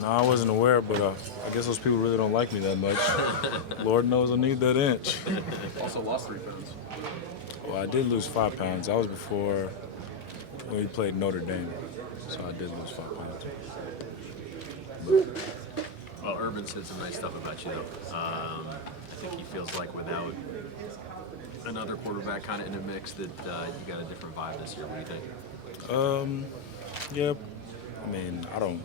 No, I wasn't aware, but I guess those people really don't like me that much. Lord knows I need that inch. Also lost 3 pounds. Well, I did lose 5 pounds. That was before when we played Notre Dame, so I did lose 5 pounds. Well, Urban said some nice stuff about you, though. I think he feels like without another quarterback kind of in the mix that you got a different vibe this year. What do you think? Yeah, I mean, I don't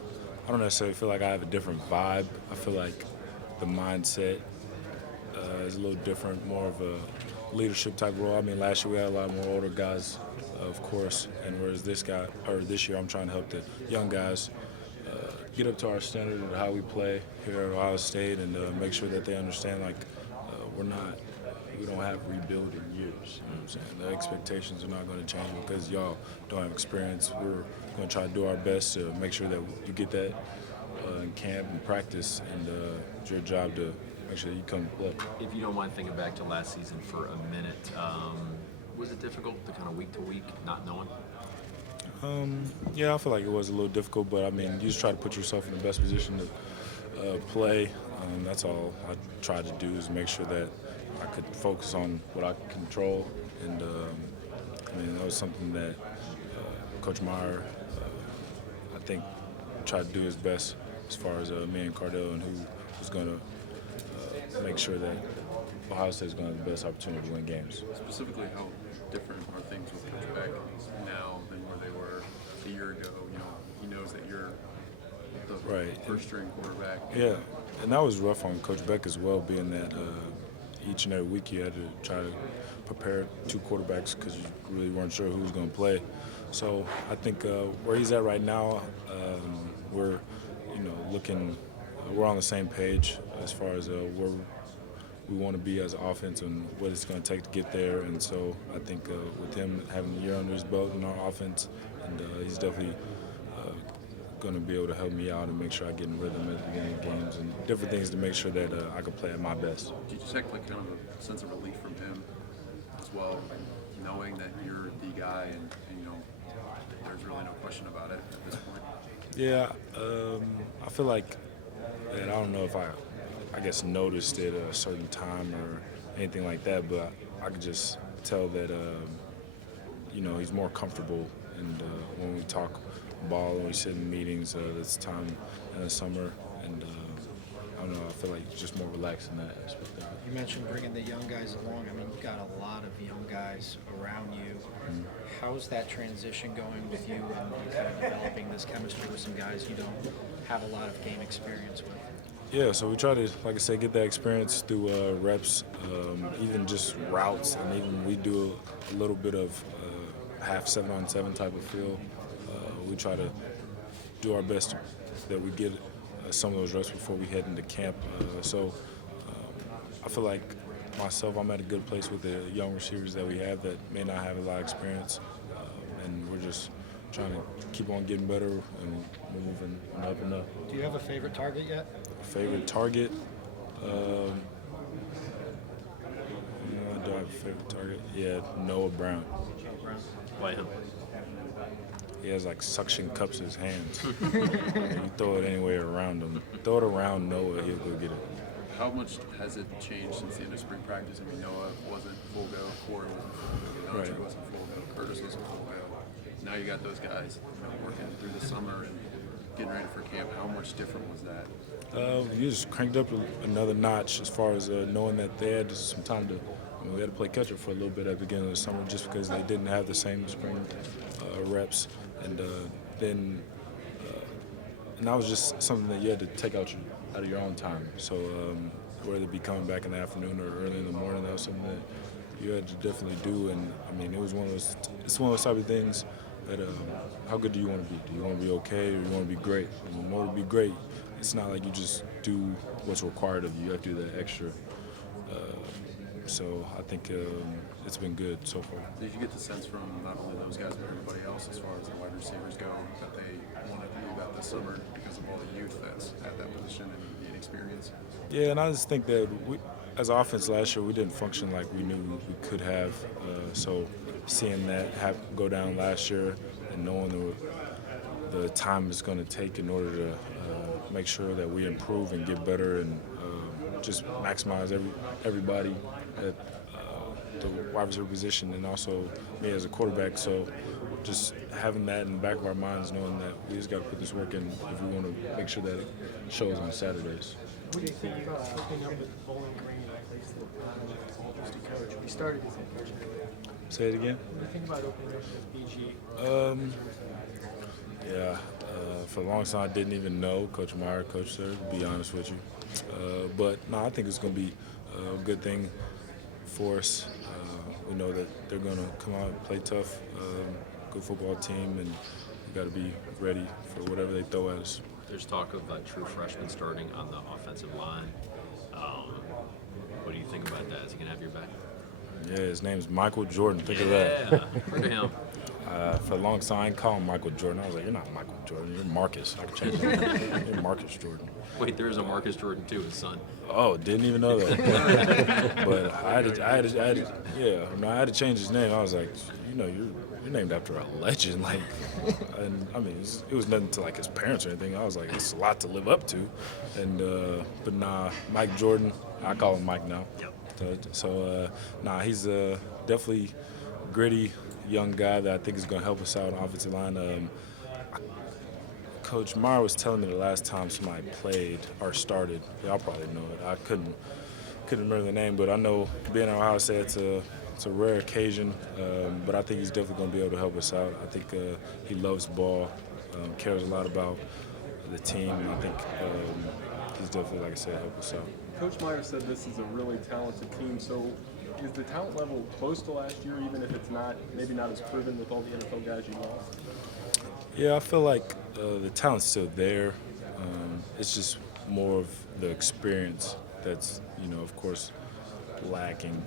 necessarily feel like I have a different vibe. I feel like the mindset is a little different, more of a leadership type role. I mean, last year we had a lot more older guys, of course, and whereas this year, I'm trying to help the young guys get up to our standard of how we play here at Ohio State, and make sure that they understand we don't have rebuilding years. You know what I'm saying? The expectations are not going to change because y'all don't have experience. We're going to try to do our best to make sure that you get that in camp and practice, and it's your job to make sure that you come play. If you don't mind thinking back to last season for a minute, was it difficult to kind of week to week not knowing? Yeah, I feel like it was a little difficult, but I mean, you just try to put yourself in the best position to play. That's all I tried to do is make sure that I could focus on what I could control, and I mean that was something that Coach Meyer, I think, tried to do his best as far as me and Cardell, and who was going to make sure that Ohio State is going to have the best opportunity to win games. Specifically, how different are things with Coach Beck now than where they were a year ago? You know, he knows that you're the Right. first string quarterback. Yeah, and that was rough on Coach Beck as well, being that each and every week you had to try to prepare two quarterbacks because you really weren't sure who was going to play. So I think where he's at right now, we're we're on the same page as far as where we want to be as an offense and what it's going to take to get there. And so I think with him having a year under his belt in our offense, and he's definitely going to be able to help me out and make sure I get in rhythm at the beginning of games and different things to make sure that I can play at my best. Did you take like kind of a sense of relief from him as well, knowing that you're the guy and you know there's really no question about it at this point? Yeah, I feel like, and I don't know if I guess noticed it at a certain time or anything like that, but I could just tell that he's more comfortable, and when we talk ball and we sit in meetings this time in the summer, and I don't know, I feel like just more relaxed in that aspect of it. You mentioned bringing the young guys along. I mean, you've got a lot of young guys around you. Mm-hmm. How's that transition going with you and kind of developing this chemistry with some guys you don't have a lot of game experience with? Yeah, so we try to, like I said, get that experience through reps, even just routes, and even we do a little bit of half 7-on-7 type of feel. We try to do our best that we get some of those reps before we head into camp. I feel like myself, I'm at a good place with the young receivers that we have that may not have a lot of experience, and we're just trying to keep on getting better and moving up and up. Do you have a favorite target yet? Favorite target? Do I have a favorite target? Yeah, Noah Brown. Why him? He has like suction cups in his hands. You throw it anywhere around him. Throw it around Noah, he'll go get it. How much has it changed since the end of spring practice? I mean, Noah wasn't full go, Corey wasn't full go, Belcher wasn't full go, Curtis wasn't full go. Now you got those guys working through the summer and getting ready for camp. How much different was that? You just cranked up another notch as far as knowing that they had some time to. We had to play catch up for a little bit at the beginning of the summer just because they didn't have the same spring reps, and then that was just something that you had to take out of your own time. So whether it be coming back in the afternoon or early in the morning, that was something that you had to definitely do. And I mean, it's one of those type of things that how good do you want to be? Do you want to be okay, or do you want to be great? And in order to be great, it's not like you just do what's required of you. You have to do that extra. So I think it's been good so far. Did you get the sense from not only those guys but everybody else as far as the wide receivers go that they wanted to do that this summer because of all the youth that's at that position and the inexperience? Yeah, and I just think that we, as offense last year, we didn't function like we knew we could have. So seeing that go down last year and knowing the time it's going to take in order to make sure that we improve and get better and just maximize everybody at the wide receiver position and also me as a quarterback. So just having that in the back of our minds, knowing that we just got to put this work in if we want to make sure that it shows on Saturdays. What do you think about opening up with Bowling Green as the coach? We started as head coach. Say it again? What do you think about opening up with BG? Yeah, for a long time I didn't even know Coach Meyer coached there, to be honest with you. But no, I think it's going to be a good thing for us. We know that they're going to come out and play tough, good football team, and we got to be ready for whatever they throw at us. There's talk of a true freshman starting on the offensive line. What do you think about that? Is he going to have your back? Yeah, his name's Michael Jordan. Think of Yeah, that. heard of him. For a long time, I didn't call him Michael Jordan. I was like, you're not Michael Jordan. You're Marcus. I can change that. You're Marcus Jordan. Wait, there's a Marcus Jordan too, his son. Oh, didn't even know that. But I had to change his name. I was like, you're named after a legend. Like, and I mean, it was nothing to like his parents or anything. I was like, it's a lot to live up to. And but nah, Mike Jordan. I call him Mike now. Yep. So he's definitely gritty young guy that I think is going to help us out on the offensive line. Coach Meyer was telling me the last time somebody played or started. Y'all probably know it. I couldn't remember the name, but I know being at Ohio State, it's a rare occasion. But I think he's definitely going to be able to help us out. I think he loves ball, cares a lot about the team, and I think he's definitely, like I said, help us out. Coach Meyer said this is a really talented team. So is the talent level close to last year, even if it's maybe not as proven with all the NFL guys you lost? Yeah, I feel like the talent's still there. It's just more of the experience that's, of course, lacking.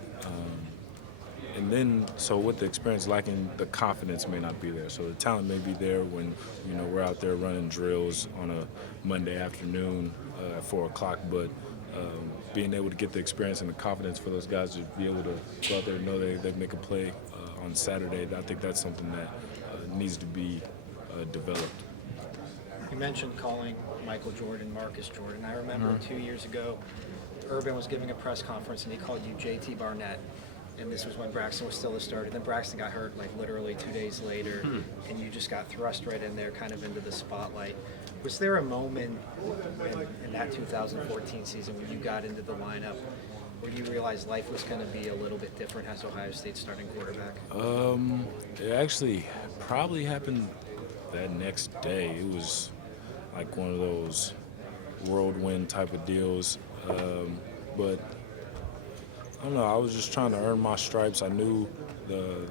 And then, so with the experience lacking, the confidence may not be there. So the talent may be there when, we're out there running drills on a Monday afternoon at 4 o'clock, but being able to get the experience and the confidence for those guys to be able to go out there and know they make a play on Saturday, I think that's something that needs to be developed. You mentioned calling Michael Jordan Marcus Jordan. I remember 2 years ago, Urban was giving a press conference and he called you JT Barnett. And this was when Braxton was still a starter. Then Braxton got hurt like literally 2 days later, and you just got thrust right in there, kind of into the spotlight. Was there a moment in that 2014 season when you got into the lineup where you realized life was going to be a little bit different as Ohio State's starting quarterback? It actually probably happened that next day. It was like one of those whirlwind type of deals. But I don't know, I was just trying to earn my stripes. I knew the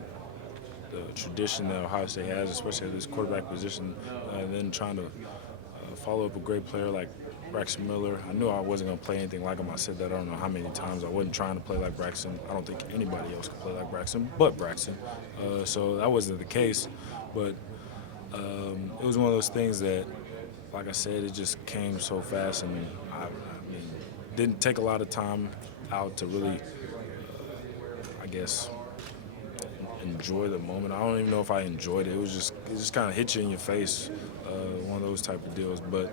tradition that Ohio State has, especially at this quarterback position, and then trying to follow up a great player like Braxton Miller. I knew I wasn't going to play anything like him. I said that I don't know how many times. I wasn't trying to play like Braxton. I don't think anybody else could play like Braxton but Braxton. So that wasn't the case. But it was one of those things that, like I said, it just came so fast, and I didn't take a lot of time out to really, I guess, enjoy the moment. I don't even know if I enjoyed it. It just kind of hit you in your face, one of those type of deals. But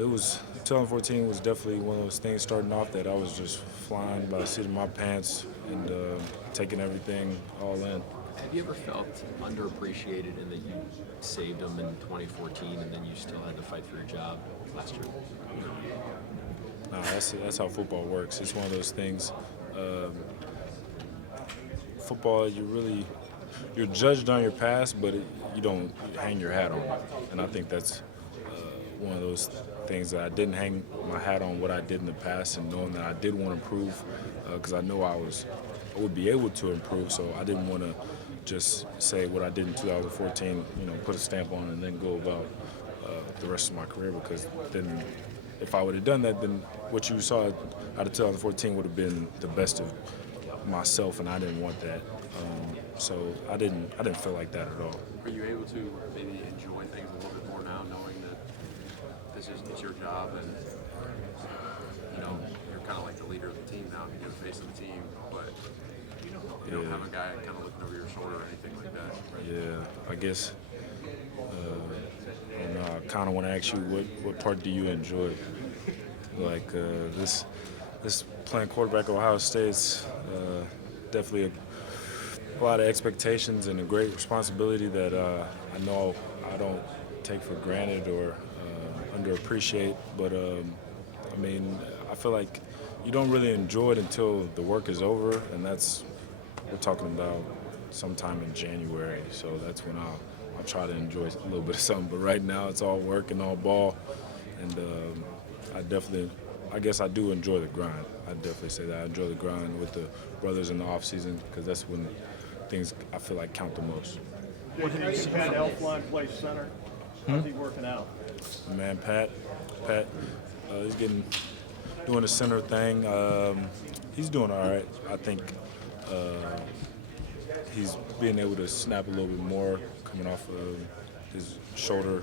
it was 2014 was definitely one of those things starting off that I was just flying by the seat of my pants and taking everything all in. Have you ever felt underappreciated in that you saved them in 2014 and then you still had to fight for your job last year? No, that's how football works. It's one of those things. Football, you're judged on your past, but you don't hang your hat on it. And I think that's one of those things that I didn't hang my hat on what I did in the past, and knowing that I did want to improve, because I know I would be able to improve. So I didn't want to just say what I did in 2014, put a stamp on it and then go about the rest of my career, because then if I would have done that, then what you saw out of 2014 would have been the best of myself, and I didn't want that. So I didn't feel like that at all. Are you able to maybe enjoy things a little bit more now, knowing that it's your job and you're kind of like the leader of the team now, you're the face of the team, but you don't have a guy kind of looking over your shoulder or anything like that? Yeah, I guess I don't know, I kind of want to ask you what part do you enjoy? Like this playing quarterback at Ohio State's definitely a lot of expectations and a great responsibility that I know I don't take for granted or underappreciate. But I mean, I feel like you don't really enjoy it until the work is over, and we're talking about sometime in January. So that's when I'll try to enjoy a little bit of something. But right now, it's all work and all ball, and I guess I do enjoy the grind. I definitely say that I enjoy the grind with the brothers in the off season because that's when things I feel like count the most. You've had Elfline play center. How's he working out? Man, Pat, he's doing the center thing. He's doing all right. I think he's being able to snap a little bit more coming off of his shoulder,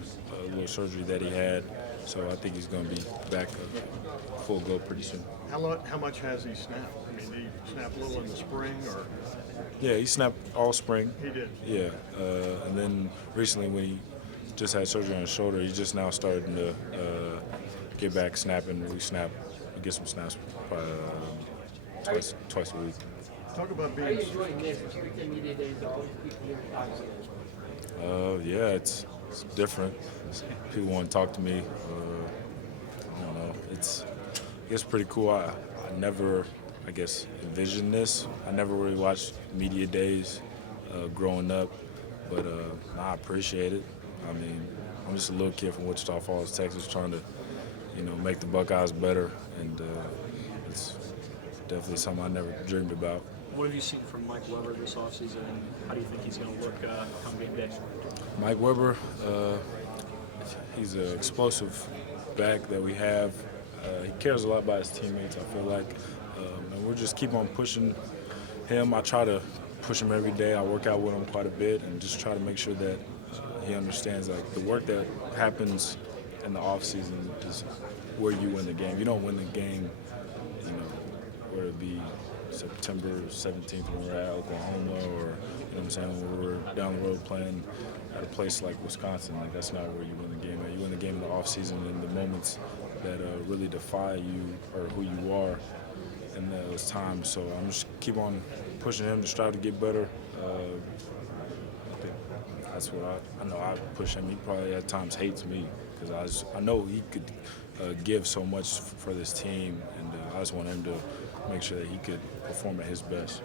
little surgery that he had. So I think he's going to be back full go pretty soon. How much has he snapped? I mean, did he snap a little in the spring or? Yeah, he snapped all spring. He did. Yeah, and then recently when he just had surgery on his shoulder, he's just now starting to get back snapping. We get some snaps twice a week. Talk about being. Yeah, it's different. People want to talk to me. I don't know. It's pretty cool. I never, I guess, envisioned this. I never really watched media days growing up, but I appreciate it. I mean, I'm just a little kid from Wichita Falls, Texas, trying to, make the Buckeyes better, and it's definitely something I never dreamed about. What have you seen from Mike Weber this offseason, and how do you think he's going to look come game day? Mike Weber, he's an explosive back that we have. He cares a lot about his teammates, I feel like. And we'll just keep on pushing him. I try to push him every day. I work out with him quite a bit and just try to make sure that he understands like the work that happens in the off season is where you win the game. You don't win the game, whether it be September 17th when we're at Oklahoma or, when we're down the road playing at a place like Wisconsin. Like, that's not where you win the game at. You win the game in the offseason in the moments that really defy you or who you are in those times. So I'm just keep on pushing him to strive to get better. I think that's what I know. I push him. He probably at times hates me because I know he could give so much for this team, and I just want him to make sure that he could perform at his best.